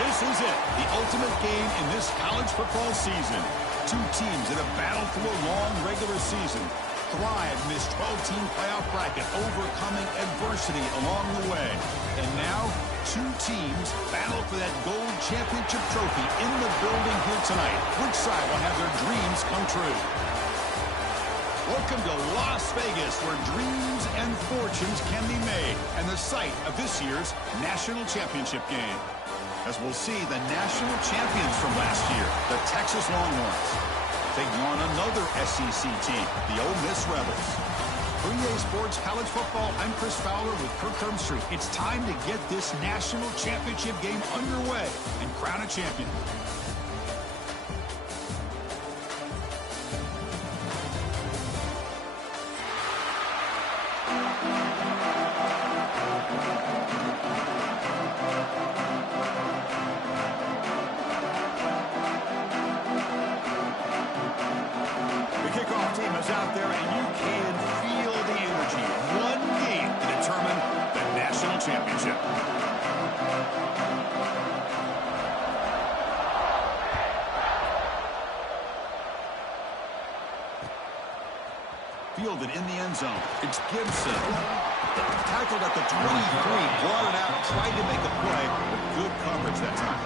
This is it, the ultimate game in this college football season. Two teams that have battled through a long regular season, thrived in this 12-team playoff bracket, overcoming adversity along the way. And now, two teams battle for that gold championship trophy in the building here tonight. Which side will have their dreams come true? Welcome to Las Vegas, where dreams and fortunes can be made, and the site of this year's national championship game. As we'll see, the national champions from last year, the Texas Longhorns, taking on another SEC team, the Ole Miss Rebels. For EA Sports College Football, I'm Chris Fowler with Kirk Hermstreet. It's time to get this national championship game underway and crown a champion. Out there, and you can feel the energy. One game to determine the national championship. Fielded in the end zone. It's Gibson. Tackled at the 23, brought it out, tried to make a play, but good coverage that time.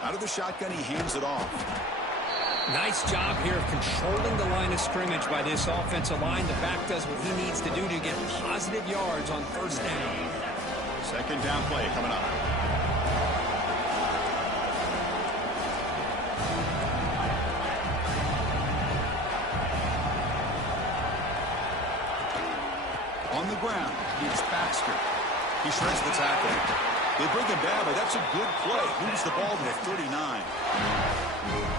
Out of the shotgun, he hands it off. Nice job here of controlling the line of scrimmage by this offensive line. The back does what he needs to do to get positive yards on first down. Second down play coming up. On the ground, it's Baxter. He shreds the tackle. They bring him down, but that's a good play. Moves the ball to the 39.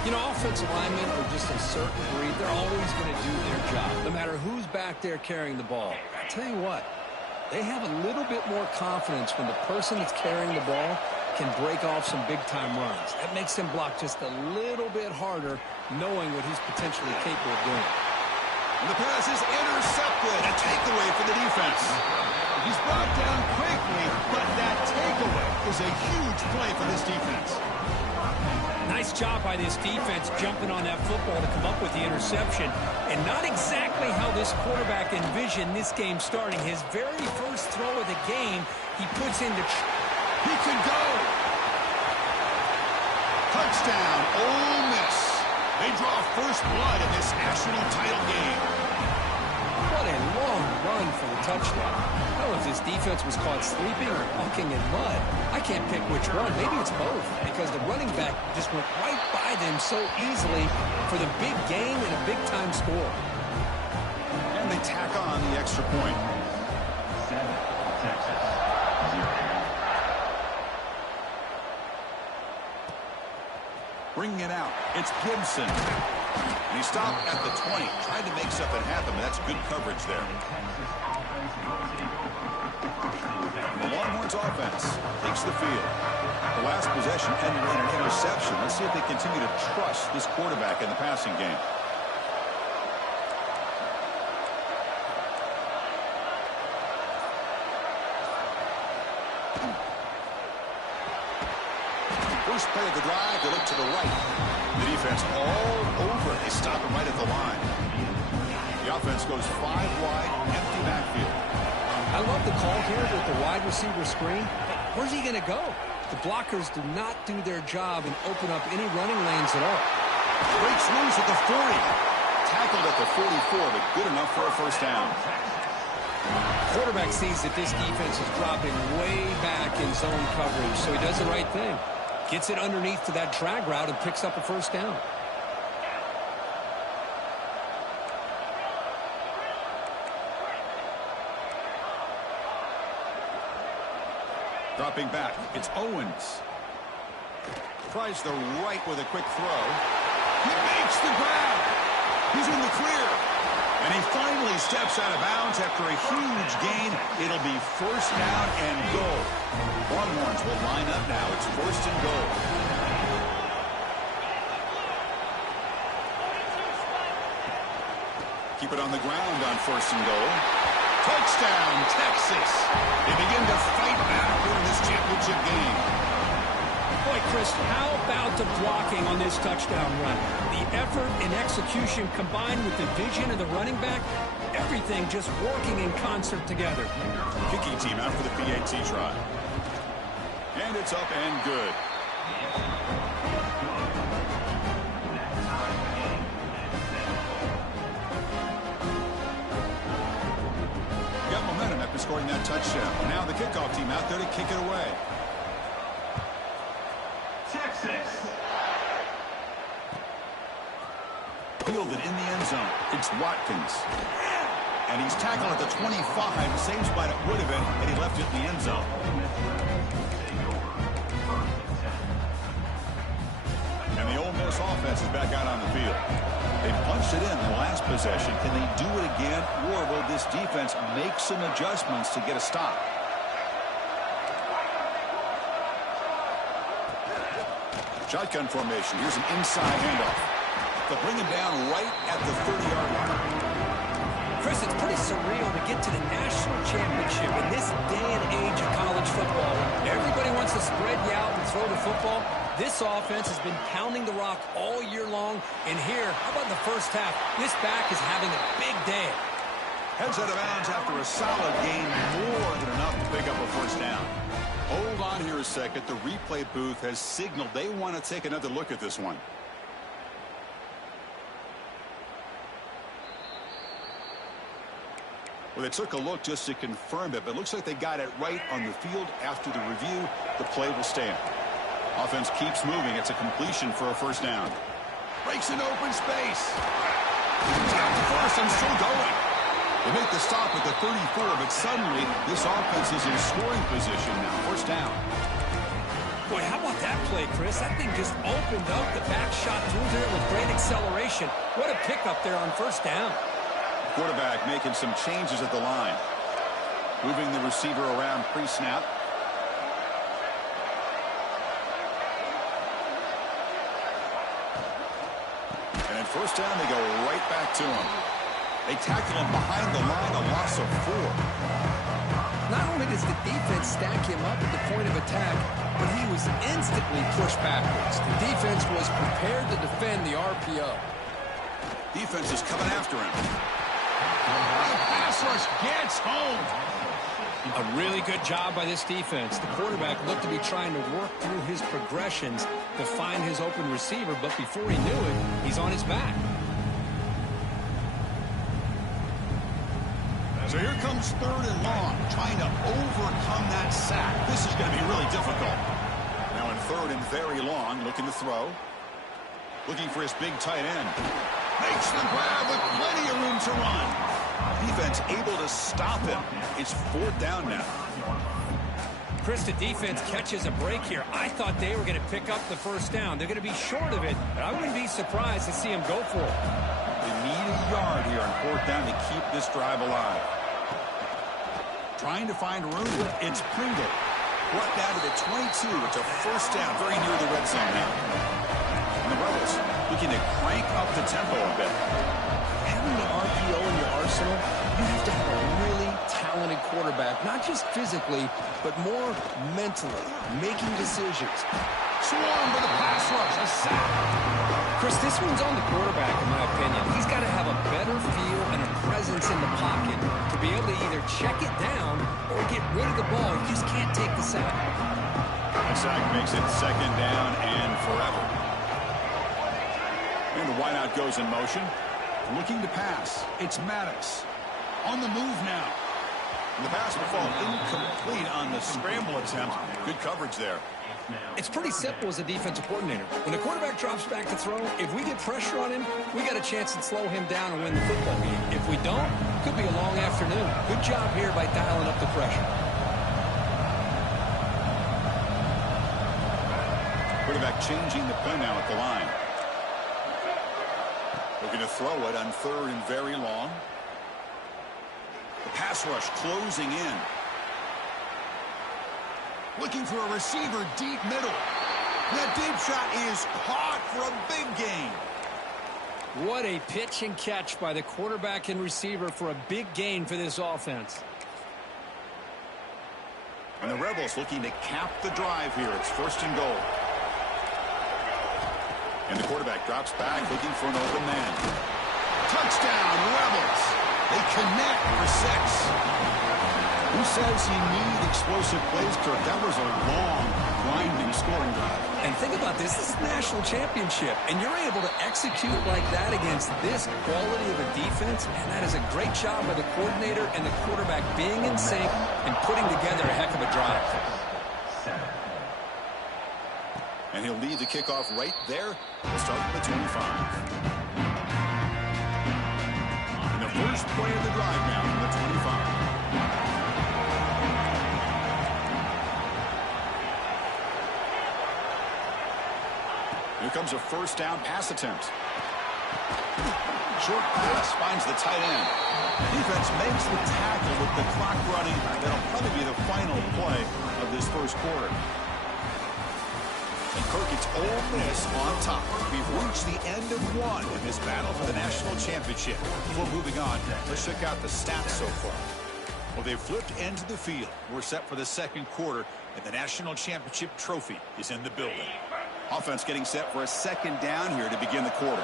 You know, offensive linemen are just a certain breed. They're always going to do their job, no matter who's back there carrying the ball. I tell you what, they have a little bit more confidence when the person that's carrying the ball can break off some big-time runs. That makes them block just a little bit harder, knowing what he's potentially capable of doing. And the pass is intercepted. A takeaway for the defense. He's brought down quickly, but that takeaway is a huge play for this defense. Nice job by this defense jumping on that football to come up with the interception. And not exactly how this quarterback envisioned this game starting. His very first throw of the game, he puts into... He can go! Touchdown, Ole Miss. They draw first blood in this national title game. What a long run for the touchdown. I don't know if this defense was caught sleeping or walking in mud. I can't pick which one. Maybe it's both, because the running back just went right by them so easily for the big game and a big-time score. And they tack on the extra point. Bringing it out, it's Gibson. And he stopped at the 20, tried to make something happen, but that's good coverage there. The Longhorns offense takes the field. The last possession ended in an interception. Let's see if they continue to trust this quarterback in the passing game. First play of the drive, they look to the right. The defense all over it. They stop him right at the line. The offense goes 5 wide, empty backfield. I love the call here with the wide receiver screen. Where's he going to go? The blockers do not do their job and open up any running lanes at all. Breaks loose at the 40. Tackled at the 44, but good enough for a first down. Quarterback sees that this defense is dropping way back in zone coverage, so he does the right thing. Gets it underneath to that drag route and picks up a first down. Dropping back, it's Owens. Tries the right with a quick throw. He makes the grab. He's in the clear. And he finally steps out of bounds after a huge gain. It'll be first down and goal. Longhorns will line up now. It's first and goal. Keep it on the ground on 1st and goal. Touchdown, Texas. They begin to fight back in this championship game. Boy, Chris, how about the blocking on this touchdown run? The effort and execution combined with the vision of the running back, everything just working in concert together. Kicking team out for the PAT try. And it's up and good. Got momentum after scoring that touchdown. Now the kickoff team out there to kick it away. Texas. Fielded in the end zone. It's Watkins. And he's tackled at the 25, the same spot it would have been had he left it in the end zone. And the Ole Miss offense is back out on the field. They punched it in the last possession. Can they do it again, or will this defense make some adjustments to get a stop? Shotgun formation. Here's an inside handoff. They'll bring him down right at the 30-yard line. Chris, it's pretty surreal to get to the national championship in this day and age of college football. Everybody wants to spread you out and throw the football. This offense has been pounding the rock all year long. And here, how about in the first half? This back is having a big day. Heads out of bounds after a solid gain, more than enough to pick up a first down. Hold on here a second. The replay booth has signaled they want to take another look at this one. Well, they took a look just to confirm it, but it looks like they got it right on the field. After the review, the play will stand. Offense keeps moving. It's a completion for a first down. Breaks an open space. He's got the first and still going. They make the stop at the 34, but suddenly this offense is in scoring position now. First down. Boy, how about that play, Chris? That thing just opened up. The back shot through there with great acceleration. What a pickup there on first down. Quarterback making some changes at the line. Moving the receiver around pre-snap. And at first down, they go right back to him. They tackle him behind the line, a loss of 4. Not only does the defense stack him up at the point of attack, but he was instantly pushed backwards. The defense was prepared to defend the RPO. Defense is coming after him. The pass rush gets home. A really good job by this defense. The quarterback looked to be trying to work through his progressions to find his open receiver, but before he knew it, he's on his back. So here comes 3rd and long, trying to overcome that sack. This is going to be really difficult. Now in 3rd and very long, looking to throw. Looking for his big tight end. Makes the grab with plenty of room to run. Defense able to stop him. It's 4th down now. Chris, the defense catches a break here. I thought they were going to pick up the first down. They're going to be short of it, but I wouldn't be surprised to see him go for it. They need a yard here on 4th down to keep this drive alive. Trying to find room. It's Pringle. Brought down to the 22. It's a first down, very near the red zone now. And the Rebels looking to crank up the tempo a bit. Having the RPO in your arsenal, you have to have a really talented quarterback, not just physically, but more mentally, making decisions. Swarm for the pass rush, a sack. Chris, this one's on the quarterback, in my opinion. He's got to have a better feel and a presence in the pocket to be able to either check it down or get rid of the ball. You just can't take the sack. The sack makes it 2nd down and forever. And the wideout goes in motion. Looking to pass. It's Maddox. On the move now. And the pass will fall incomplete on the scramble attempt. Good coverage there. It's pretty simple as a defensive coordinator. When the quarterback drops back to throw, if we get pressure on him, we got a chance to slow him down and win the football game. If we don't, could be a long afternoon. Good job here by dialing up the pressure. Quarterback changing the play now at the line. Looking to throw it on 3rd and very long. The pass rush closing in. Looking for a receiver deep middle. That deep shot is caught for a big gain. What a pitch and catch by the quarterback and receiver for a big gain for this offense. And the Rebels looking to cap the drive here. It's 1st and goal. And the quarterback drops back looking for an open man. Touchdown, Rebels. They connect for 6. Who says you need explosive plays, Kirk? That was a long, grinding scoring drive. And think about this. This is a national championship, and you're able to execute like that against this quality of a defense, and that is a great job by the coordinator and the quarterback being in sync and putting together a heck of a drive. And he'll lead the kickoff right there. We'll start from the 25. And the first play of the drive now from the 25. Here comes a 1st down pass attempt. Short pass finds the tight end. Defense makes the tackle with the clock running. That'll probably be the final play of this 1st quarter. And Kirk, it's Ole Miss on top. We've reached the end of one in this battle for the national championship. Before moving on, let's check out the stats so far. Well, they've flipped into the field. We're set for the 2nd quarter, and the national championship trophy is in the building. Offense getting set for a 2nd down here to begin the quarter.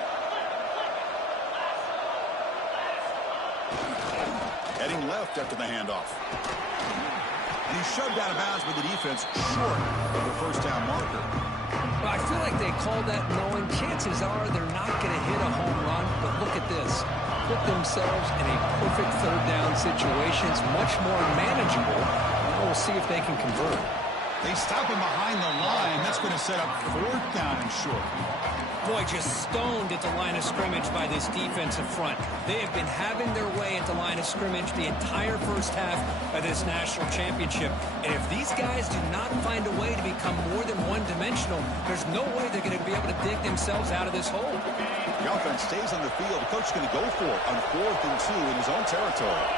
Heading left after the handoff. And he's shoved out of bounds with the defense short of the 1st down marker. Well, I feel like they called that knowing chances are they're not going to hit a home run, but look at this. Put themselves in a perfect 3rd down situation. It's much more manageable. Now we'll see if they can convert. They stop him behind the line. That's going to set up 4th down and short. Boy, just stoned at the line of scrimmage by this defensive front. They have been having their way at the line of scrimmage the entire 1st half of this national championship. And if these guys do not find a way to become more than one-dimensional, there's no way they're going to be able to dig themselves out of this hole. The offense stays on the field. The coach is going to go for it on 4th and 2 in his own territory.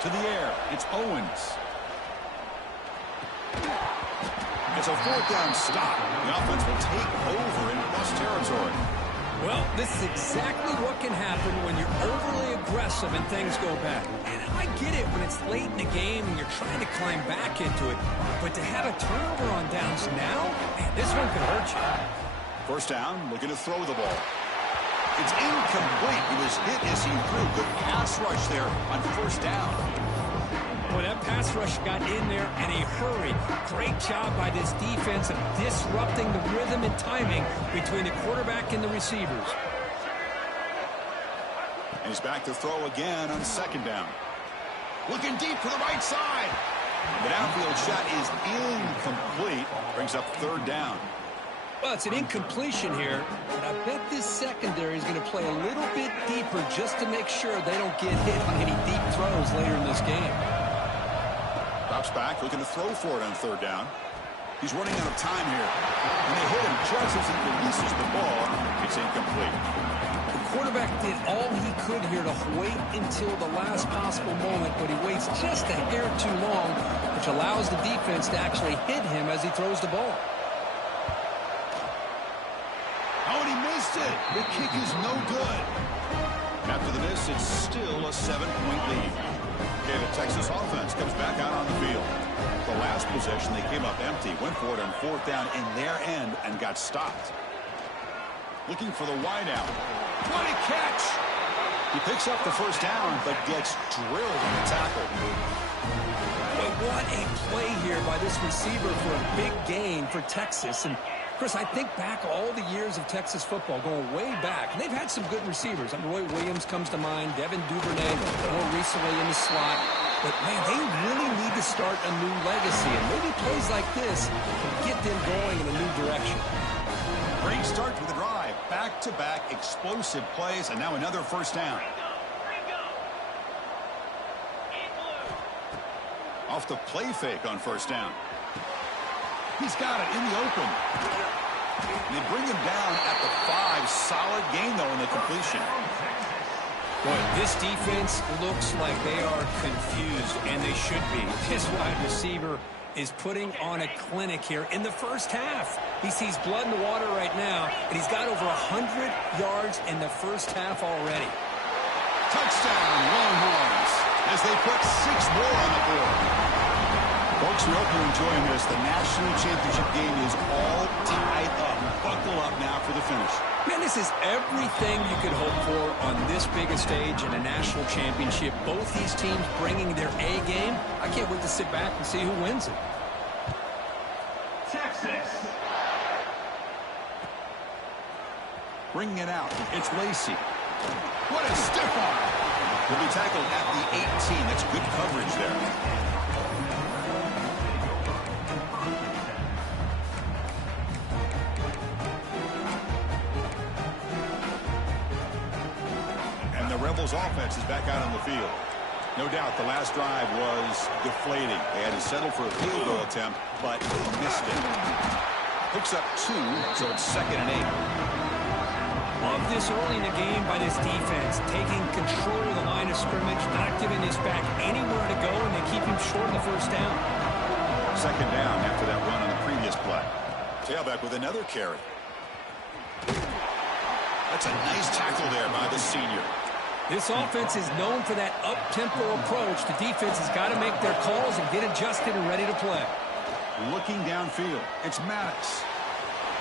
To the air, it's Owens. It's a 4th down stop. The offense will take over in plus territory. Well, this is exactly what can happen when you're overly aggressive and things go bad. And I get it when it's late in the game and you're trying to climb back into it. But to have a turnover on downs now, man, this one could hurt you. 1st down, looking to throw the ball. It's incomplete. He was hit as he threw. Good pass rush there on 1st down. Boy, that pass rush got in there in a hurry. Great job by this defense of disrupting the rhythm and timing between the quarterback and the receivers. And he's back to throw again on 2nd down. Looking deep for the right side. The downfield shot is incomplete. Brings up 3rd down. Well, it's an incompletion here, but I bet this secondary is going to play a little bit deeper just to make sure they don't get hit on any deep throws later in this game. Drops back, looking to throw for it on 3rd down. He's running out of time here. And they hit him just as he releases the ball. It's incomplete. The quarterback did all he could here to wait until the last possible moment, but he waits just a hair too long, which allows the defense to actually hit him as he throws the ball. Oh, and he missed it. The kick is no good. After the miss, it's still a 7-point lead. Okay, the Texas offense comes back out on the field. The last possession, they came up empty, went for it on 4th down in their end and got stopped. Looking for the wideout. What a catch! He picks up the 1st down, but gets drilled on the tackle. But what a play here by this receiver for a big gain for Texas. And Chris, I think back all the years of Texas football, going way back, and they've had some good receivers. Roy Williams comes to mind, Devin Duvernay, more recently in the slot. But, man, they really need to start a new legacy, and maybe plays like this can get them going in a new direction. Great start to the drive. Back-to-back explosive plays, and now another 1st down. Off the play fake on 1st down. He's got it in the open. And they bring him down at the 5. Solid gain, though, in the completion. Boy, this defense looks like they are confused, and they should be. This wide receiver is putting on a clinic here in the first half. He sees blood in the water right now, and he's got over 100 yards in the first half already. Touchdown, Longhorns, as they put 6 more on the board. Folks, we hope you're enjoying this. The national championship game is all tied up. Buckle up now for the finish. Man, this is everything you could hope for on this big a stage in a national championship. Both these teams bringing their A game. I can't wait to sit back and see who wins it. Texas. Bringing it out, it's Lacey. What a stiff arm. Will be tackled at the 18. That's good coverage there. Rebels offense is back out on the field. No doubt the last drive was deflating. They had to settle for a field goal attempt, but missed it. Hooks up 2, so it's 2nd and 8. Love this early in the game by this defense, taking control of the line of scrimmage, not giving this back anywhere to go, and they keep him short of the first down. 2nd down after that run on the previous play. Tailback with another carry. That's a nice tackle there by the senior. This offense is known for that up-tempo approach. The defense has got to make their calls and get adjusted and ready to play. Looking downfield, it's Maddox.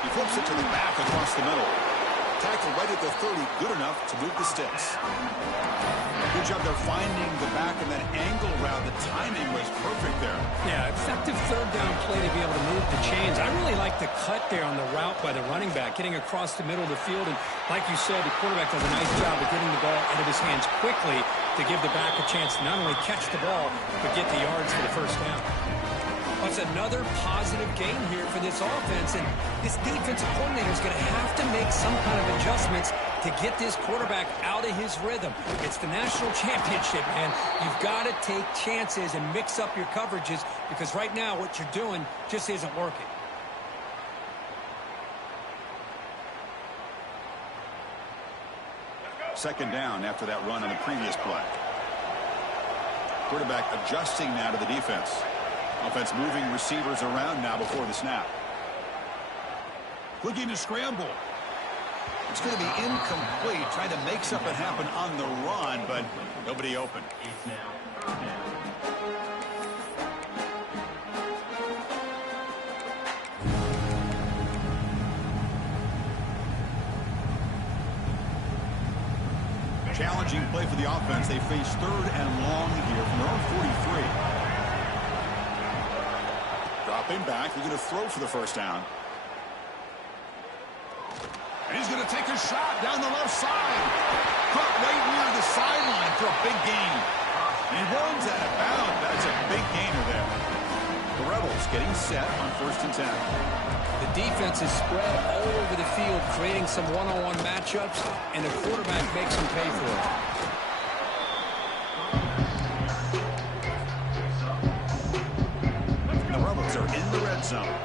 He flips it to the back across the middle. Tackle right at the 30, good enough to move the sticks. Good job there finding the back of that angle route. The timing was perfect there. Yeah, effective 3rd down play to be able to move the chains. I really like the cut there on the route by the running back, getting across the middle of the field. And like you said, the quarterback does a nice job of getting the ball out of his hands quickly to give the back a chance to not only catch the ball, but get the yards for the first down. That's another positive game here for this offense, and this defensive coordinator is going to have to make some kind of adjustments to get this quarterback out of his rhythm. It's the national championship, man. You've got to take chances and mix up your coverages, because right now what you're doing just isn't working. Second down after that run on the previous play. Quarterback adjusting now to the defense. Offense moving receivers around now before the snap. Looking to scramble. It's going to be incomplete. Trying to make something happen on the run, but nobody open. Challenging play for the offense. They face 3rd and long here from their own 43. Dropping back. They're going to throw for the first down. And he's going to take a shot down the left side. Caught right near the sideline for a big gain. And he runs out of bounds. That's a big gainer there. The Rebels getting set on 1st and 10. The defense is spread all over the field, creating some one-on-one matchups, and the quarterback makes them pay for it. The Rebels are in the red zone.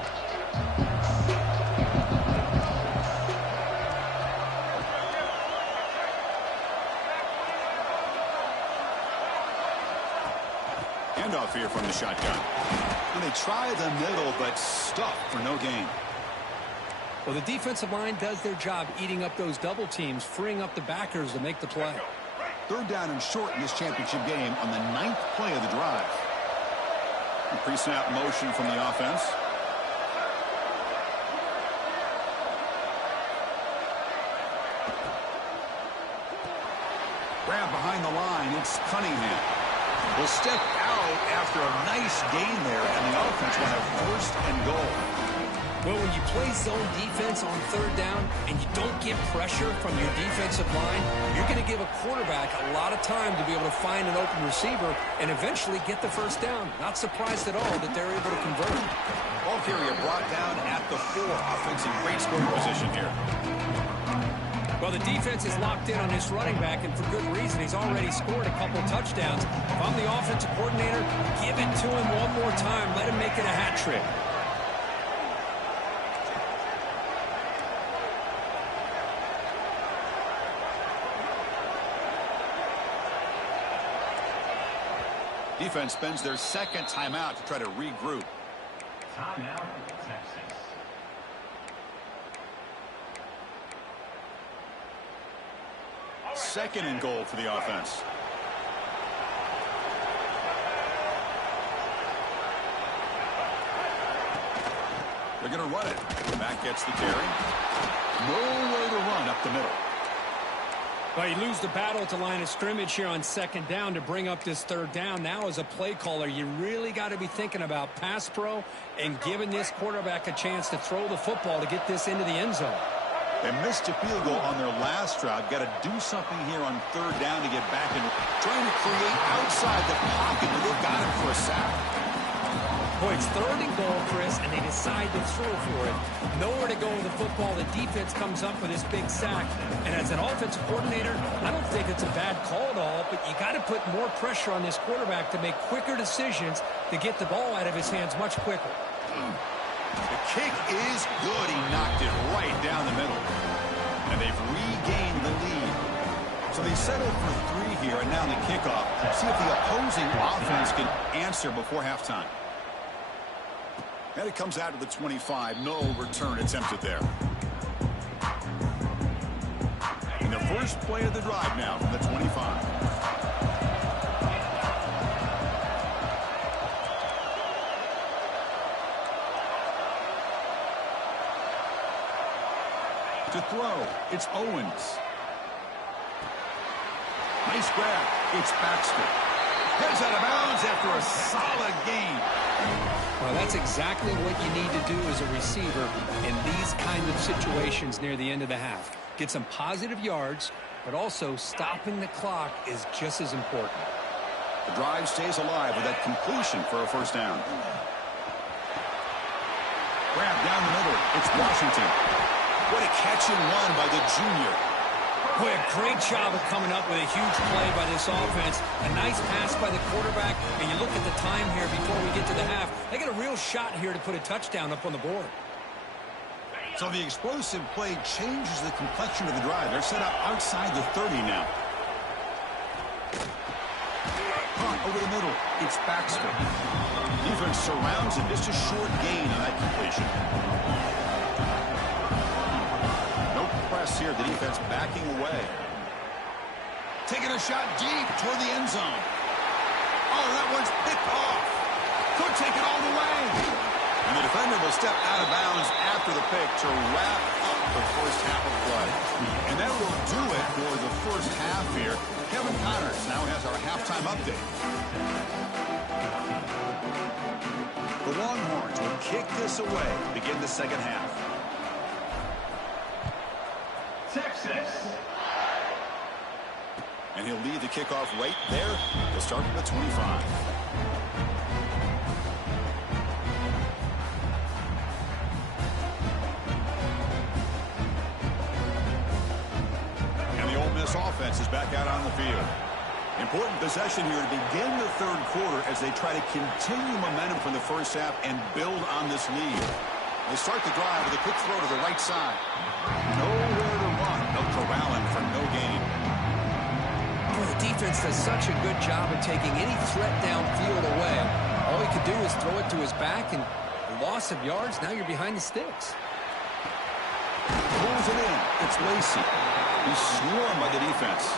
Handoff here from the shotgun. And they try the middle, but stuffed for no gain. Well, the defensive line does their job eating up those double teams, freeing up the backers to make the play. 3rd down and short in this championship game on the 9th play of the drive. Pre-snap motion from the offense. Grab behind the line. It's Cunningham. Will step out after a nice gain there, and the offense will have 1st and goal. Well, when you play zone defense on 3rd down and you don't get pressure from your defensive line, you're going to give a quarterback a lot of time to be able to find an open receiver and eventually get the first down. Not surprised at all that they're able to convert. Ball carrier brought down at the 4. Offense in great scoring position here. Well, the defense is locked in on this running back, and for good reason. He's already scored a couple touchdowns. If I'm the offensive coordinator, give it to him one more time. Let him make it a hat trick. Defense spends their 2nd timeout to try to regroup. Timeout, Texas. Second and goal for the offense. They're going to run it. Back gets the carry. Nowhere to run up the middle. Well, you lose the battle at the line of scrimmage here on second down to bring up this third down. Now, as a play caller, you really got to be thinking about pass pro and giving this quarterback a chance to throw the football to get this into the end zone. They missed a field goal on their last drive. Got to do something here on third down to get back in. Trying to create outside the pocket, but they've got him for a sack. Boy, it's third and goal, Chris, and they decide to throw for it. Nowhere to go with the football. The defense comes up with this big sack. And as an offensive coordinator, I don't think it's a bad call at all, but you got to put more pressure on this quarterback to make quicker decisions to get the ball out of his hands much quicker. The kick is good. He knocked it right down the middle. And they've regained the lead. So they settled for 3 here, and now the kickoff. See if the opposing offense can answer before halftime. And it comes out to the 25. No return attempted there. And the first play of the drive now from the 25. To throw, it's Owens. Nice grab. It's Baxter. Heads out of bounds after a solid gain. Well, that's exactly what you need to do as a receiver in these kind of situations near the end of the half. Get some positive yards, but also stopping the clock is just as important. The drive stays alive with that completion for a first down. Grab down the middle. It's Washington. What a catch and run by the junior. Boy, a great job of coming up with a huge play by this offense. A nice pass by the quarterback, and you look at the time here before we get to the half. They got a real shot here to put a touchdown up on the board. So the explosive play changes the complexion of the drive. They're set up outside the 30 now. Over the middle, it's Baxter. Defense surrounds him. Just a short gain on that completion. Here, the defense backing away. Taking a shot deep toward the end zone. Oh, that one's picked off. Could take it all the way. And the defender will step out of bounds after the pick to wrap up the first half of play. And that will do it for the first half here. Kevin Connors now has our halftime update. The Longhorns will kick this away to begin the second half. Texas. And he'll lead the kickoff right there. They'll start from the 25. And the Ole Miss offense is back out on the field. Important possession here to begin the third quarter as they try to continue momentum from the first half and build on this lead. They start the drive with a quick throw to the right side. Nowhere to run. They'll corral him for no gain. Well, the defense does such a good job of taking any threat downfield away. All he could do is throw it to his back, and a loss of yards, now you're behind the sticks. Pulls it in. It's Lacey. He's swarmed by the defense.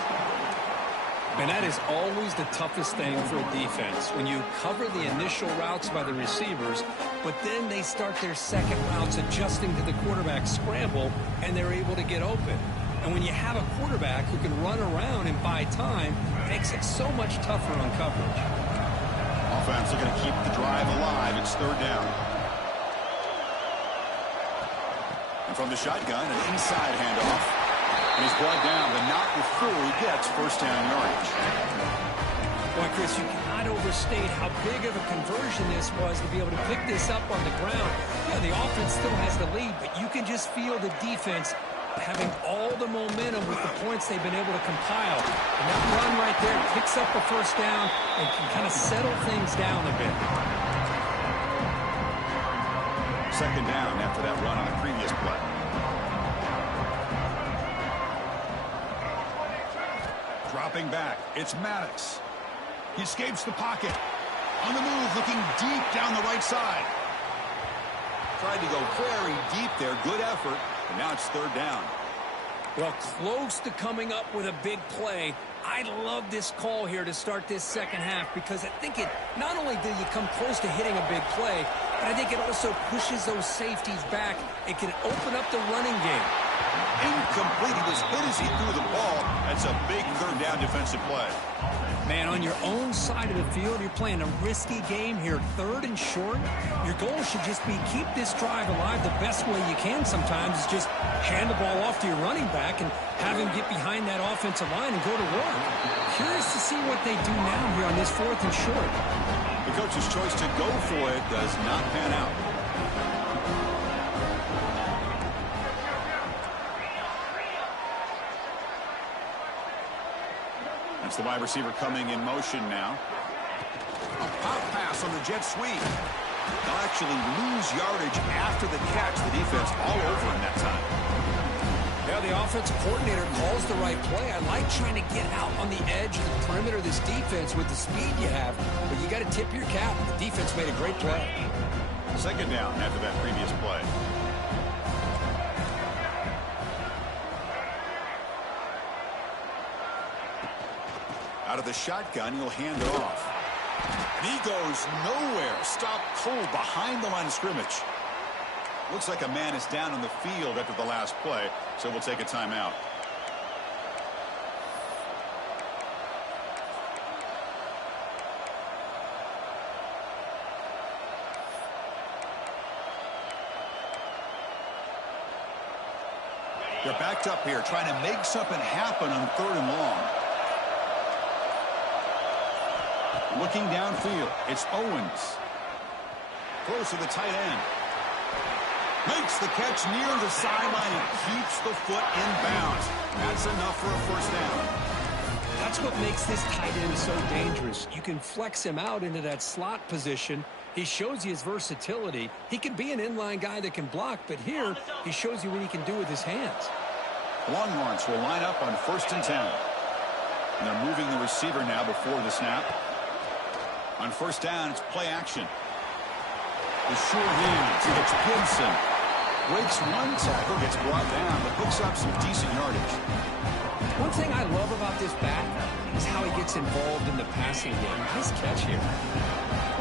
And that is always the toughest thing for a defense, when you cover the initial routes by the receivers, but then they start their second routes adjusting to the quarterback scramble, and they're able to get open. And when you have a quarterback who can run around and buy time, it makes it so much tougher on coverage. Offense are going to keep the drive alive. It's third down. And from the shotgun, an inside handoff. And he's brought down, but not before he gets first down yardage. Boy, Chris, you cannot overstate how big of a conversion this was to be able to pick this up on the ground. Yeah, the offense still has the lead, but you can just feel the defense having all the momentum with the points they've been able to compile. And that run right there picks up the first down and can kind of settle things down a bit. Second down after that run on the previous play. Dropping back, it's Maddox. He escapes the pocket. On the move, looking deep down the right side. Tried to go very deep there. Good effort. And now it's third down. Well, close to coming up with a big play. I love this call here to start this second half because I think it not only do you come close to hitting a big play, but I think it also pushes those safeties back. It can open up the running game. Incomplete. He was hit as he threw the ball. That's a big third down defensive play. Man, on your own side of the field, you're playing a risky game here, third and short. Your goal should just be keep this drive alive the best way you can sometimes is just hand the ball off to your running back and have him get behind that offensive line and go to work. Curious to see what they do now here on this fourth and short. The coach's choice to go for it does not pan out. That's the wide receiver coming in motion now. A pop pass on the jet sweep. They'll actually lose yardage after the catch. The defense all over him that time. Yeah, the offensive coordinator calls the right play. I like trying to get out on the edge of the perimeter of this defense with the speed you have, but you got to tip your cap. The defense made a great play. Second down after that previous play. Out of the shotgun, he'll hand it off. And he goes nowhere. Stopped cold behind the line of scrimmage. Looks like a man is down on the field after the last play, so we'll take a timeout. They're backed up here, trying to make something happen on third and long. Looking downfield, it's Owens. Close to the tight end. Makes the catch near the sideline and keeps the foot in bounds. That's enough for a first down. That's what makes this tight end so dangerous. You can flex him out into that slot position. He shows you his versatility. He can be an inline guy that can block, but here he shows you what he can do with his hands. Longhorns will line up on 1st and 10. And they're moving the receiver now before the snap. On first down, it's play action. The sure hands. It's Gibson. Breaks one tackle, gets brought down, but picks up some decent yardage. One thing I love about this back is how he gets involved in the passing game. Nice catch here.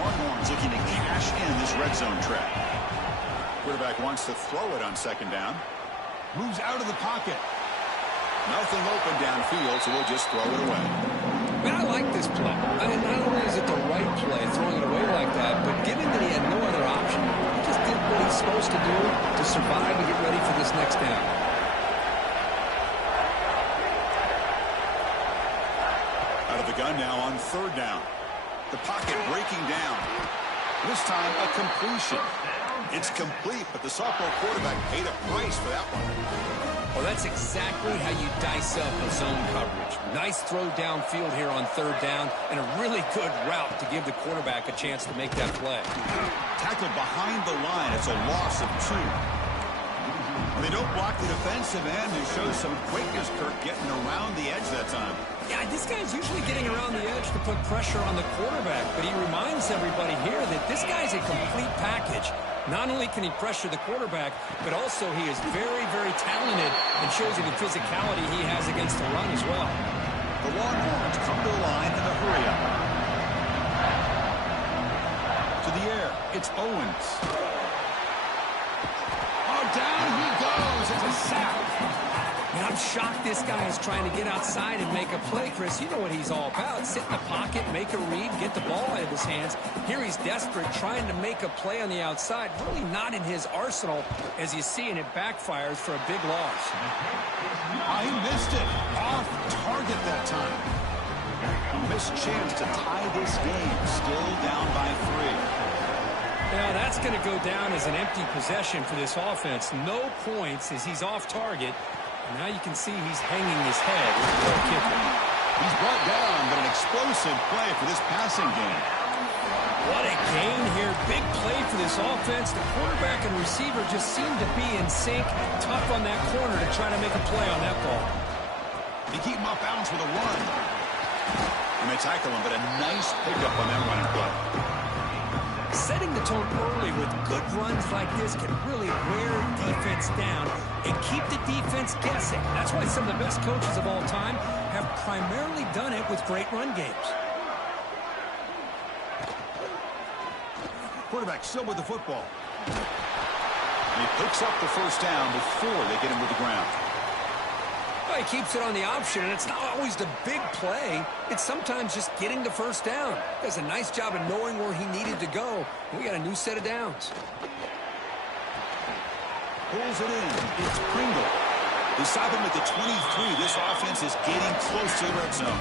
Longhorns looking to cash in this red zone trap. Quarterback wants to throw it on second down. Moves out of the pocket. Nothing open downfield, so we'll just throw it away. Man, I like this play. I mean, not only is it the right play, throwing it away like that, but given that he had no other option, he just did what he's supposed to do to survive and get ready for this next down. Out of the gun now on third down. The pocket breaking down. This time a completion. It's complete, but the sophomore quarterback paid a price for that one. Well, that's exactly how you dice up a zone coverage. Nice throw downfield here on third down, and a really good route to give the quarterback a chance to make that play. Tackled behind the line. It's a loss of 2. They don't block the defensive end and show some quickness, Kirk, getting around the edge that time. Yeah, this guy's usually getting around the edge to put pressure on the quarterback, but he reminds everybody here that this guy's a complete package. Not only can he pressure the quarterback, but also he is very, very talented and shows you the physicality he has against the run as well. The Longhorns come to the line in a hurry up. To the air, it's Owens. Oh, down he goes. It's a sack. And I'm shocked this guy is trying to get outside and make a play, Chris. You know what he's all about. Sit in the pocket, make a read, get the ball out of his hands. Here he's desperate, trying to make a play on the outside. Really not in his arsenal, as you see, and it backfires for a big loss. He missed it. Off target that time. A missed chance to tie this game. Still down by 3. Now that's going to go down as an empty possession for this offense. No points as he's off target. And now you can see he's hanging his head with the kicker. He's brought down, but an explosive play for this passing game. What a gain here. Big play for this offense. The quarterback and receiver just seem to be in sync. Tough on that corner to try to make a play on that ball. They keep him off balance with a run. And they tackle him, but a nice pickup on that running play. Setting the tone early with good runs like this can really wear defense down and keep the defense guessing. That's why some of the best coaches of all time have primarily done it with great run games. Quarterback still with the football. And he picks up the first down before they get him to the ground. Well, he keeps it on the option, and it's not always the big play. It's sometimes just getting the first down. Does a nice job of knowing where he needed to go. We got a new set of downs. Pulls it in. It's Pringle. They stop him at the 23. This offense is getting close to the red zone.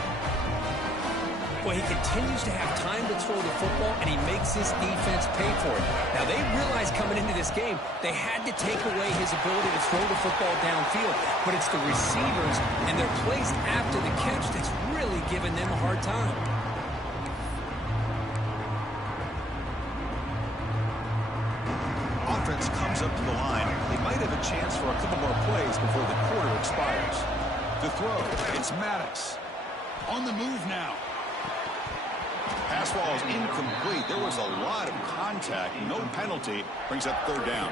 Well, he continues to have time to throw the football, and he makes his defense pay for it. Now, they realized coming into this game they had to take away his ability to throw the football downfield, but it's the receivers and their plays after the catch that's really giving them a hard time. Offense comes up to the line. They might have a chance for a couple more plays before the quarter expires. To throw, it's Maddox. On the move now. Pass ball is incomplete. There was a lot of contact. No penalty. Brings up third down.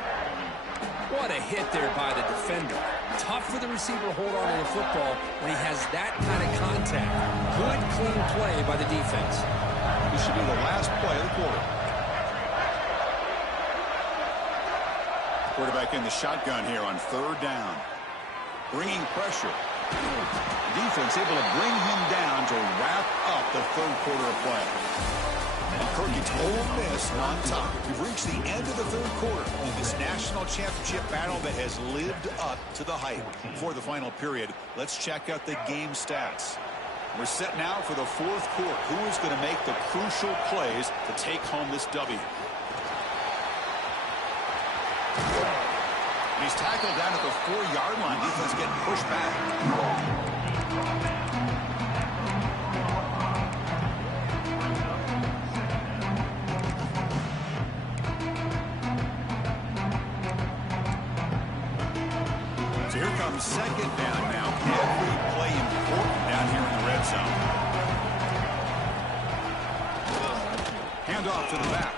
What a hit there by the defender. Tough for the receiver to hold on to the football when he has that kind of contact. Good, clean play by the defense. This should be the last play of the quarter. Quarterback in the shotgun here on third down. Bringing pressure. Defense able to bring him down to wrap up the third quarter of play. And Kirky's Ole Miss on top. We've reached the end of the third quarter in this national championship battle that has lived up to the hype. Before the final period, let's check out the game stats. We're set now for the fourth quarter. Who is going to make the crucial plays to take home this W? He's tackled down at the 4-yard line. Defense getting pushed back. So here comes second down now. Every play important down here in the red zone. Handoff to the back.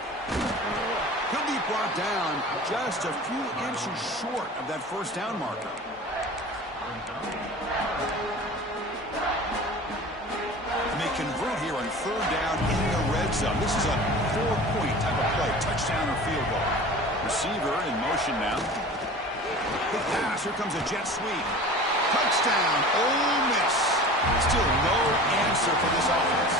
He'll be brought down just a few inches short of that first down marker. And they convert here on third down in the red zone. This is a 4-point type of play, touchdown or field goal. Receiver in motion now. Good pass. Here comes a jet sweep. Touchdown, Ole Miss. Still no answer for this offense.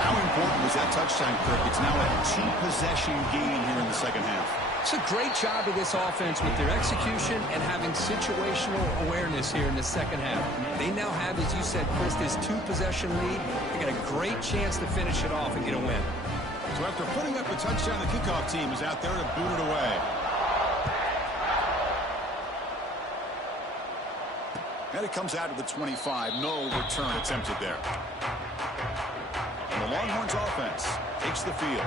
How important was that touchdown, Kirk? It's now a 2-possession game here in the second half. It's a great job of this offense with their execution and having situational awareness here in the second half. They now have, as you said, Chris, this 2-possession lead. They got a great chance to finish it off and get a win. So after putting up a touchdown, the kickoff team is out there to boot it away. And it comes out of the 25. No return attempted there. And the Longhorns offense takes the field.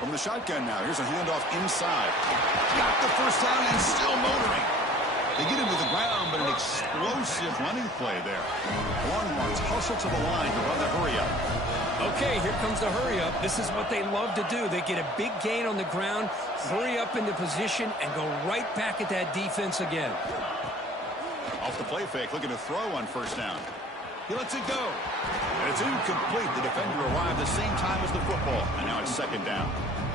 From the shotgun now. Here's a handoff inside. Got the first down and still motoring. They get him to the ground, but an explosive running play there. Longhorns hustle to the line to run the hurry-up. Okay, here comes the hurry-up. This is what they love to do. They get a big gain on the ground, hurry up into position, and go right back at that defense again. Off the play fake, looking to throw on first down. He lets it go. And it's incomplete. The defender arrived the same time as the football, and now it's second down.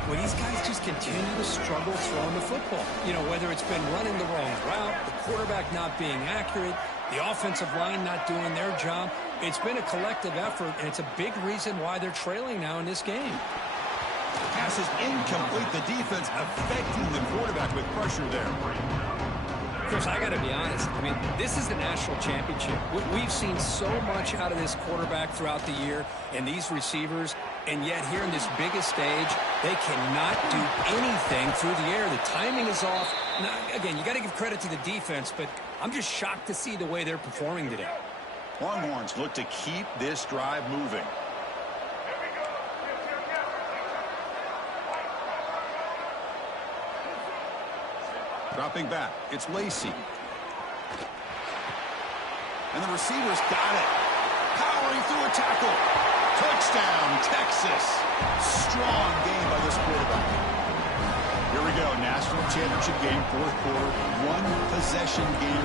Well, these guys just continue to struggle throwing the football. You know, whether it's been running the wrong route, the quarterback not being accurate, the offensive line not doing their job. It's been a collective effort, and it's a big reason why they're trailing now in this game. Pass is incomplete. The defense affecting the quarterback with pressure there. Chris, I got to be honest. I mean, this is the national championship. We've seen so much out of this quarterback throughout the year and these receivers, and yet here in this biggest stage, they cannot do anything through the air. The timing is off. Now, again, you got to give credit to the defense, but I'm just shocked to see the way they're performing today. Longhorns look to keep this drive moving. Dropping back, it's Lacey. And the receiver's got it. Powering through a tackle. Touchdown, Texas. Strong game by this quarterback. Here we go, national championship game, fourth quarter, one-possession game.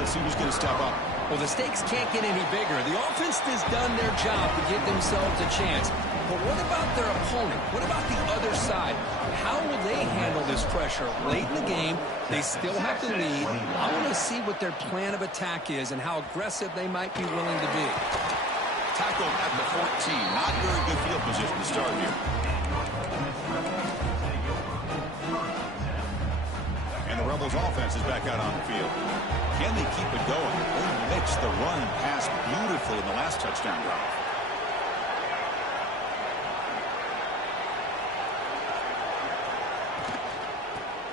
Let's see who's going to step up. Well, the stakes can't get any bigger. The offense has done their job to give themselves a chance. But what about their opponent? What about the other side? How will they handle this pressure? Late in the game, they still have the lead. I want to see what their plan of attack is and how aggressive they might be willing to be. Tackled at the 14. Not very good field position to start here. And the Rebels offense is back out on the field. Can they keep it going? They mixed the run and pass beautifully in the last touchdown drive.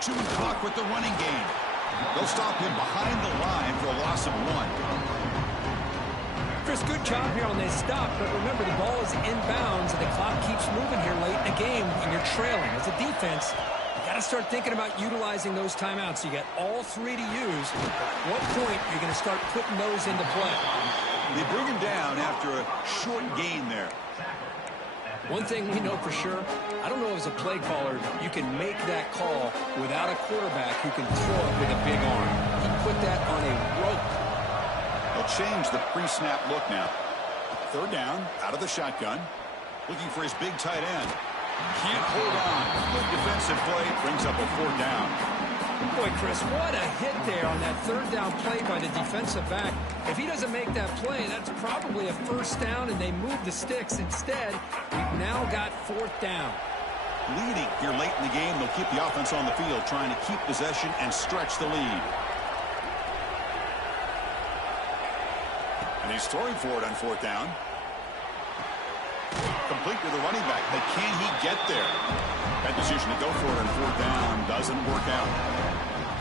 Chewing clock with the running game. They'll stop him behind the line for a loss of 1. Chris, good job here on this stop, but remember the ball is inbounds and the clock keeps moving here late in the game and you're trailing. As a defense, you got to start thinking about utilizing those timeouts. You got all 3 to use. At what point are you going to start putting those into play? They bring him down after a short gain there. One thing we know for sure, I don't know as a play caller, you can make that call without a quarterback who can throw it with a big arm. He put that on a rope. They'll change the pre-snap look now. Third down, out of the shotgun. Looking for his big tight end. Can't hold on. Good defensive play. Brings up a 4th down. Boy, Chris, what a hit there on that 3rd down play by the defensive back. If he doesn't make that play, that's probably a 1st down, and they move the sticks. Instead, we've now got 4th down. Leading here late in the game, they'll keep the offense on the field, trying to keep possession and stretch the lead. And he's throwing for it on 4th down. Complete with the running back, but can he get there? That decision to go for it on 4th down doesn't work out.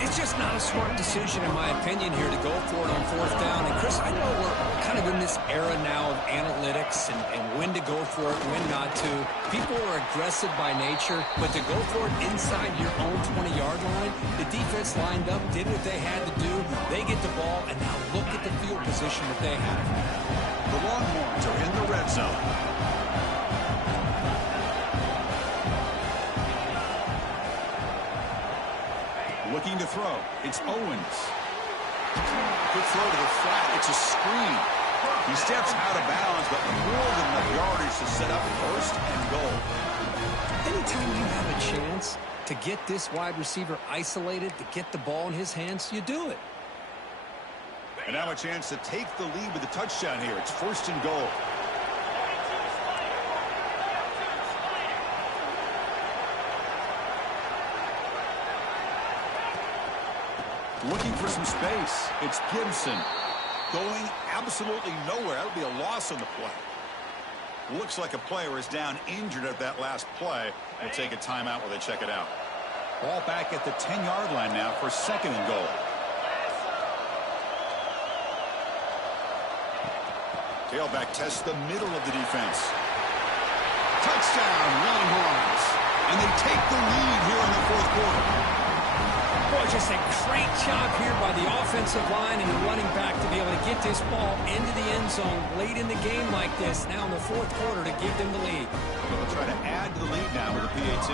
It's just not a smart decision, in my opinion, here to go for it on 4th down. And, Chris, I know we're kind of in this era now of analytics and when to go for it, when not to. People are aggressive by nature, but to go for it inside your own 20-yard line, the defense lined up, did what they had to do. They get the ball, and now look at the field position that they have. The Longhorns are in the red zone. Looking to throw. It's Owens. Good throw to the flat. It's a screen. He steps out of bounds, but more than enough yardage to set up 1st and goal. Anytime you have a chance to get this wide receiver isolated, to get the ball in his hands, you do it. And now a chance to take the lead with a touchdown here. It's 1st and goal. Looking for some space. It's Gibson. Going absolutely nowhere. That would be a loss on the play. Looks like a player is down injured at that last play. We'll take a timeout while they check it out. Ball back at the 10-yard line now for 2nd and goal. Tailback tests the middle of the defense. Touchdown, Longhorns. And they take the lead here in the 4th quarter. Boy, just a great job here by the offensive line and the running back to be able to get this ball into the end zone late in the game like this, now in the 4th quarter, to give them the lead. They'll try to add to the lead now with a PAT.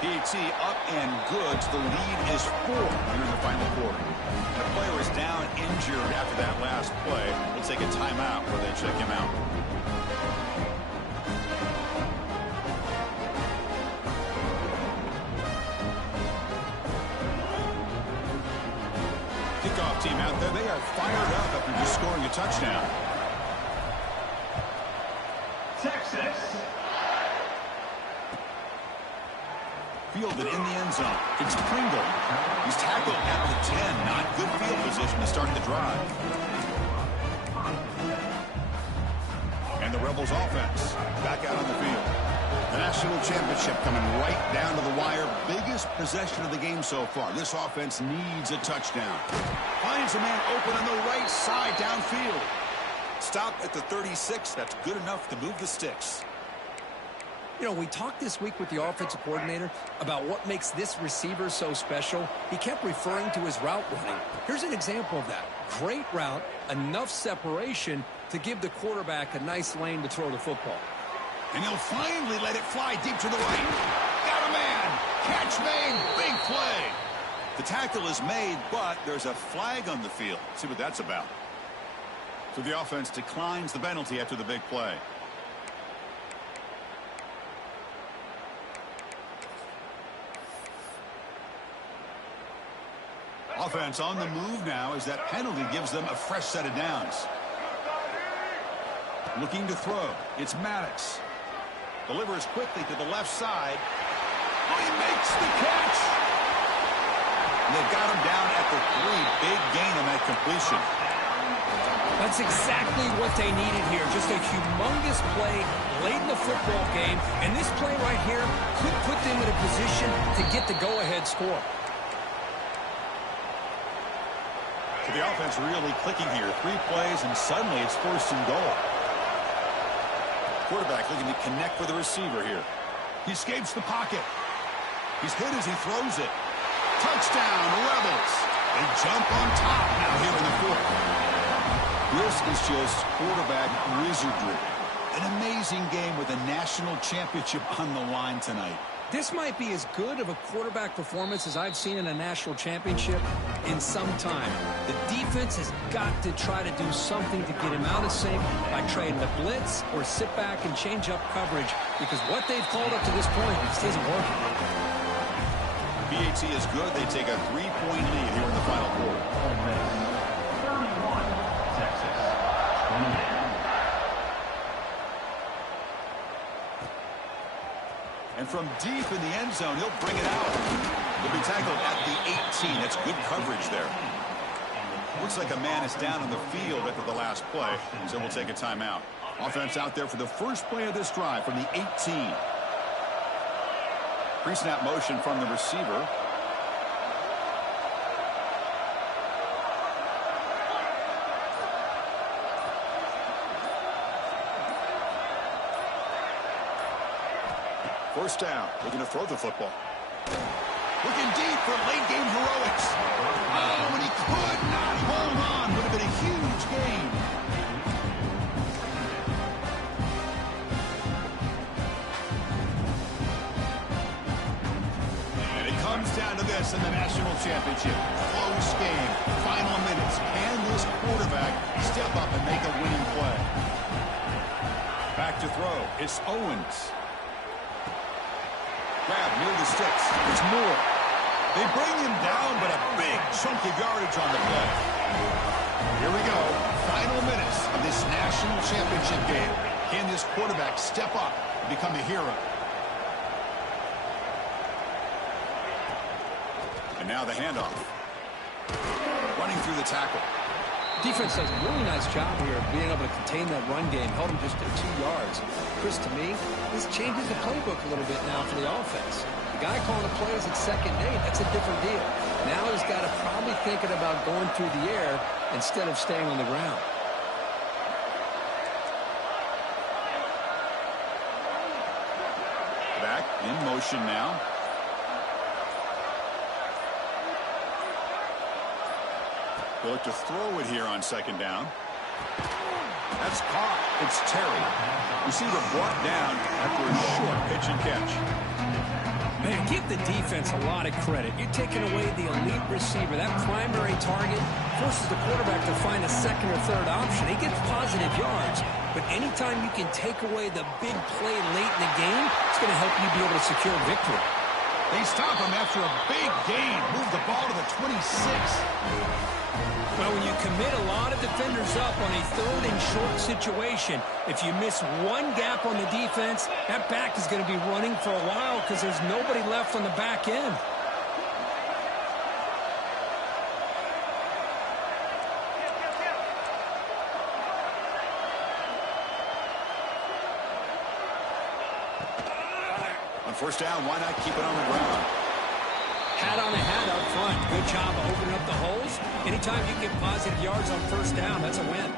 PAT up and good. So the lead is 4 here in the final quarter. And the player is down injured after that last play. We'll take a timeout where they check him out. Kickoff team out there. They are fired up after just scoring a touchdown. Texas. Fielded in the end zone. It's Pringle. He's tackled at the 10. Not good field position to start the drive. And the Rebels offense back out on the field. The national championship coming right down to the wire. Biggest possession of the game so far. This offense needs a touchdown. Finds a man open on the right side downfield. Stop at the 36. That's good enough to move the sticks. You know, we talked this week with the offensive coordinator about what makes this receiver so special. He kept referring to his route running. Here's an example of that. Great route, enough separation to give the quarterback a nice lane to throw the football. And he'll finally let it fly deep to the right. Got a man. Catch made. Big play. The tackle is made, but there's a flag on the field. See what that's about. So the offense declines the penalty after the big play. Offense on the move now as that penalty gives them a fresh set of downs. Looking to throw. It's Maddox. Delivers quickly to the left side. Oh, he makes the catch. And they've got him down at the 3. Big gain on that completion. That's exactly what they needed here. Just a humongous play late in the football game. And this play right here could put them in a position to get the go-ahead score. So the offense really clicking here. 3 plays, and suddenly it's 1st and goal. Quarterback looking to connect with the receiver here. He escapes the pocket. He's hit as he throws it. Touchdown, Rebels. They jump on top now here in the 4th. This is just quarterback wizardry. An amazing game with a national championship on the line tonight. This might be as good of a quarterback performance as I've seen in a national championship in some time. The defense has got to try to do something to get him out of sync by trading the blitz or sit back and change up coverage, because what they've called up to this point just isn't working. BAT is good. They take a 3-point lead here in the final quarter. 31, Texas, 28. And from deep in the end zone, he'll bring it out. He'll be tackled at the 18. That's good coverage there. Looks like a man is down on the field after the last play, so we'll take a timeout. Offense out there for the first play of this drive from the 18. Pre-snap motion from the receiver. First down, looking to throw the football. Looking deep for late game heroics. Oh, and he could not hold on. Would have been a huge gain. And it comes down to this in the national championship. Close game, final minutes. Can this quarterback step up and make a winning play? Back to throw. It's Owens. Grab near the sticks. It's Moore. They bring him down, but a big chunk of yardage on the play. Here we go. Final minutes of this national championship game. Can this quarterback step up and become a hero? And now the handoff. Running through the tackle. Defense does a really nice job here of being able to contain that run game, held him just at 2 yards. Chris, to me, this changes the playbook a little bit now for the offense. The guy calling the plays at second day, that's a different deal. Now he's got to probably thinking about going through the air instead of staying on the ground. Back in motion now. They'll look to throw it here on second down. That's caught. It's Terry. Receiver brought down after a short pitch and catch. Man, give the defense a lot of credit. You're taking away the elite receiver. That primary target forces the quarterback to find a second or third option. He gets positive yards, but anytime you can take away the big play late in the game, it's going to help you be able to secure victory. They stop him after a big gain. Move the ball to the 26. Well, when you commit a lot of defenders up on a third and short situation, if you miss one gap on the defense, that back is going to be running for a while because there's nobody left on the back end. On first down, why not keep it on the ground? Hat on a hat up front. Good job of opening up the holes. Anytime you get positive yards on first down, that's a win.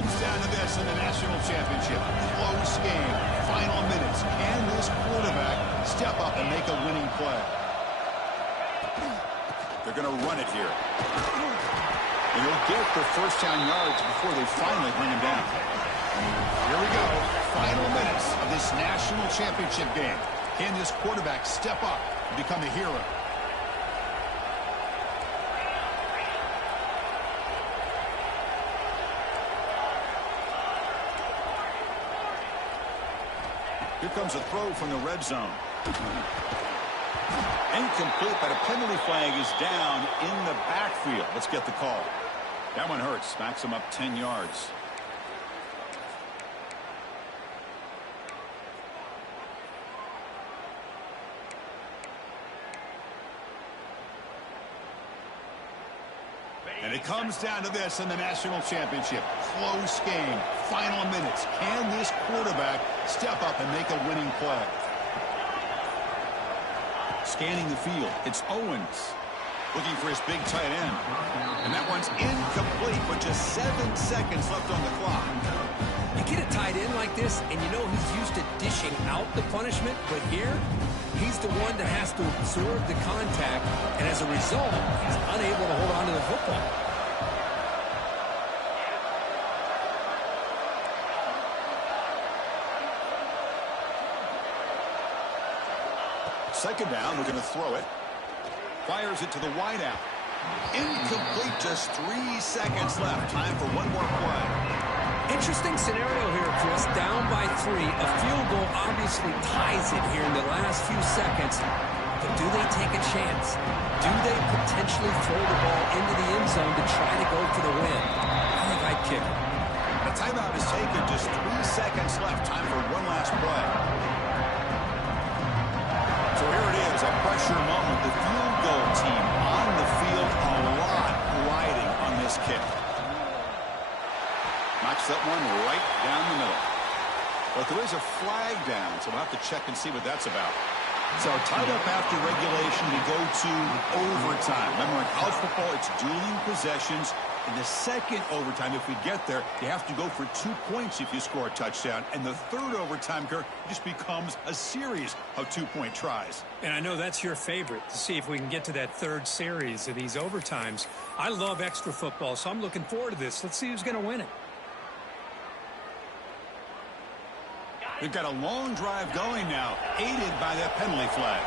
comes down to this in the national championship. Close game, final minutes. Can this quarterback step up and make a winning play? They're going to run it here. And they'll get their first down yards before they finally bring him down. Here we go. Final minutes of this national championship game. Can this quarterback step up and become a hero? Here comes a throw from the red zone. Incomplete, but a penalty flag is down in the backfield. Let's get the call. That one hurts. Smacks him up 10 yards. And it comes down to this in the national championship. Close game. Final minutes. Can this quarterback step up and make a winning play? Scanning the field. It's Owens. Looking for his big tight end. And that one's incomplete with just 7 seconds left on the clock. You get a tight end like this, and you know he's used to dishing out the punishment, but here, he's the one that has to absorb the contact, and as a result, he's unable to hold on to the football. Second down, we're going to throw it. Fires it to the wideout. Incomplete, just 3 seconds left. Time for one more play. Interesting scenario here, Chris. Down by 3. A field goal obviously ties it here in the last few seconds. But do they take a chance? Do they potentially throw the ball into the end zone to try to go for the win? I think I'd kick it. The timeout is taken. Just 3 seconds left. Time for one last play. So here it is, a pressure moment. The field goal team on the field, a lot riding on this kick. Knocks that one right down the middle. But there is a flag down, so we'll have to check and see what that's about. So tied up after regulation, we go to overtime. Remember, in college football, it's dueling possessions. In the second overtime, if we get there, you have to go for 2 points if you score a touchdown. And the third overtime, Kirk, just becomes a series of 2-point tries. And I know that's your favorite, to see if we can get to that third series of these overtimes. I love extra football, so I'm looking forward to this. Let's see who's going to win it. They've got a long drive going now, aided by that penalty flag.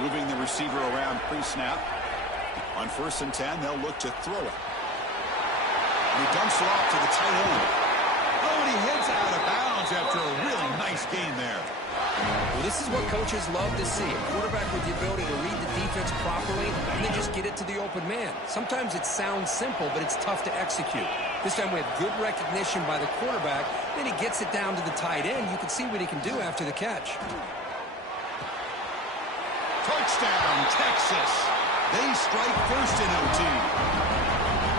Moving the receiver around pre-snap. On 1st and 10, they'll look to throw it. And he dumps it off to the tight end. Oh, and he heads out of bounds after a really nice gain there. Well, this is what coaches love to see. A quarterback with the ability to read the defense properly and then just get it to the open man. Sometimes it sounds simple, but it's tough to execute. This time we have good recognition by the quarterback. Then he gets it down to the tight end. You can see what he can do after the catch. Touchdown, Texas. They strike first in OT.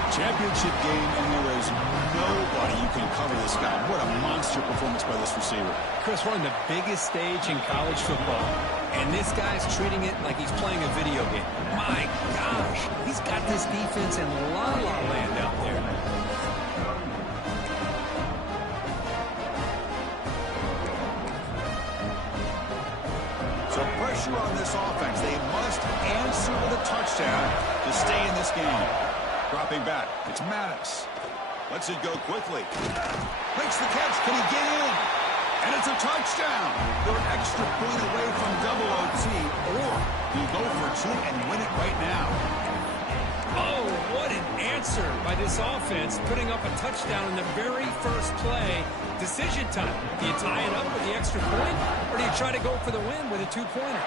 Championship game, and there is nobody you can cover this guy. What a monster performance by this receiver. Chris, we're on the biggest stage in college football, and this guy's treating it like he's playing a video game. My gosh, he's got this defense in la-la land out there. So pressure on this offense. They must answer with a touchdown to stay in this game. Dropping back. It's Maddox. Lets it go quickly. Makes the catch. Can he get in? And it's a touchdown. They're an extra point away from double OT. Or you go for 2 and win it right now. Oh, what an answer by this offense, putting up a touchdown in the very first play. Decision time. Do you tie it up with the extra point, or do you try to go for the win with a 2-pointer?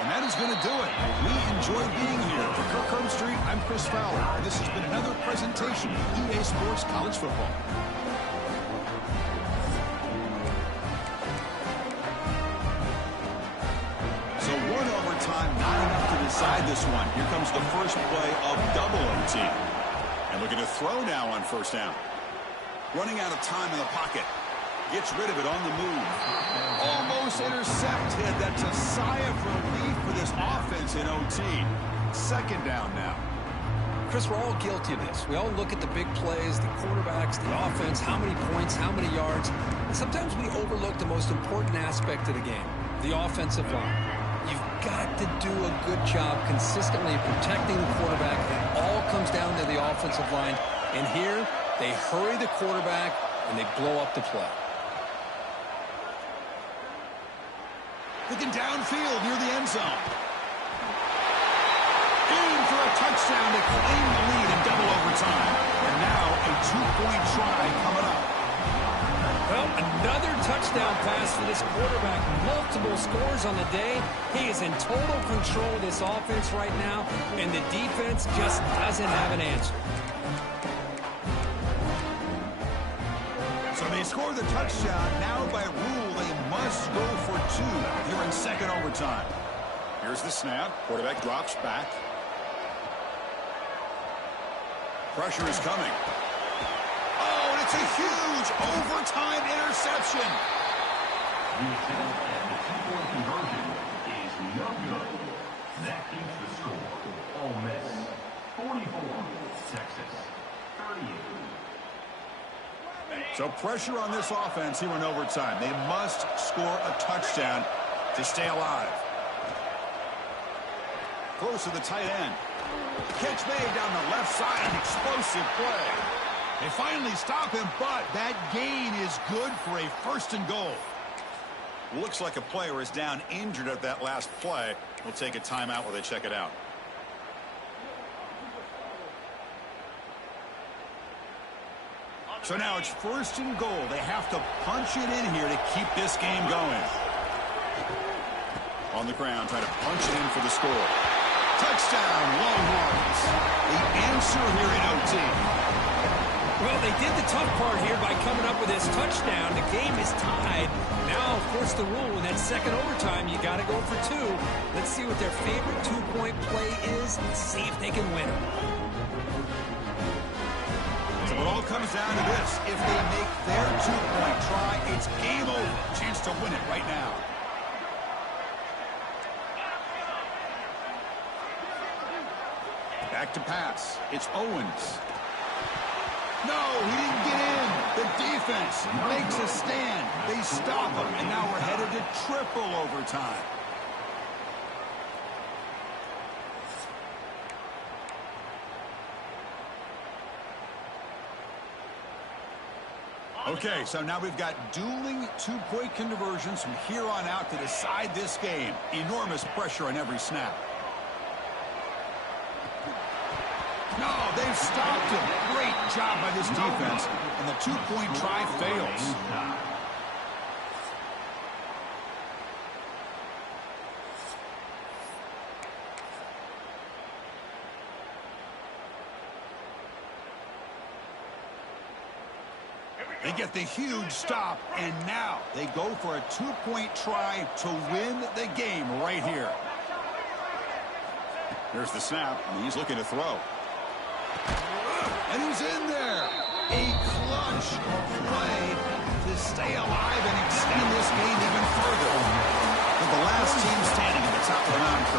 And that is going to do it. We enjoy being here. For Kirk Herbstreit, I'm Chris Fowler, and this has been another presentation of EA Sports College Football. So one overtime, not enough to decide this one. Here comes the first play of double OT. And we're going to throw now on 1st down. Running out of time in the pocket. Gets rid of it on the move. Almost intercepted. That's a sigh of relief for this offense in OT. 2nd down now. Chris, we're all guilty of this. We all look at the big plays, the quarterbacks, the offense, how many points, how many yards. And sometimes we overlook the most important aspect of the game, the offensive line. You've got to do a good job consistently protecting the quarterback. It all comes down to the offensive line. And here, they hurry the quarterback, and they blow up the play. Looking downfield near the end zone. In for a touchdown to claim the lead in double overtime. And now a 2-point try coming up. Well, another touchdown pass for this quarterback. Multiple scores on the day. He is in total control of this offense right now, and the defense just doesn't have an answer. So they score the touchdown. Now by rule, they must go for 2 here in second overtime. Here's the snap. Quarterback drops back. Pressure is coming. Oh, and it's a huge overtime interception. The attempt at the two-point conversion is no good. That keeps the score. Ole Miss 44, Texas 38. So pressure on this offense here in overtime. They must score a touchdown to stay alive. Close to the tight end. Catch made down the left side. An explosive play. They finally stop him, but that gain is good for a 1st and goal. Looks like a player is down injured at that last play. We'll take a timeout while they check it out. So now it's 1st and goal. They have to punch it in here to keep this game going. On the ground, trying to punch it in for the score. Touchdown, Longhorns. The answer here in OT. Well, they did the tough part here by coming up with this touchdown. The game is tied. Now, of course, the rule in that second overtime, you got to go for 2. Let's see what their favorite 2-point play is and see if they can win it. So it all comes down to this. If they make their 2-point try, it's game over. Chance to win it right now. Back to pass. It's Owens. No, he didn't get in. The defense makes a stand. They stop him, and now we're headed to triple overtime. Okay, so now we've got dueling 2-point conversions from here on out to decide this game. Enormous pressure on every snap. No, they've stopped him. Great job by this defense. And the 2-point try fails. They get the huge stop, and now they go for a 2-point try to win the game right here. Here's the snap, and he's looking to throw. And he's in there. A clutch play to stay alive and extend this game even further. With the last team standing at the top of the mountain for a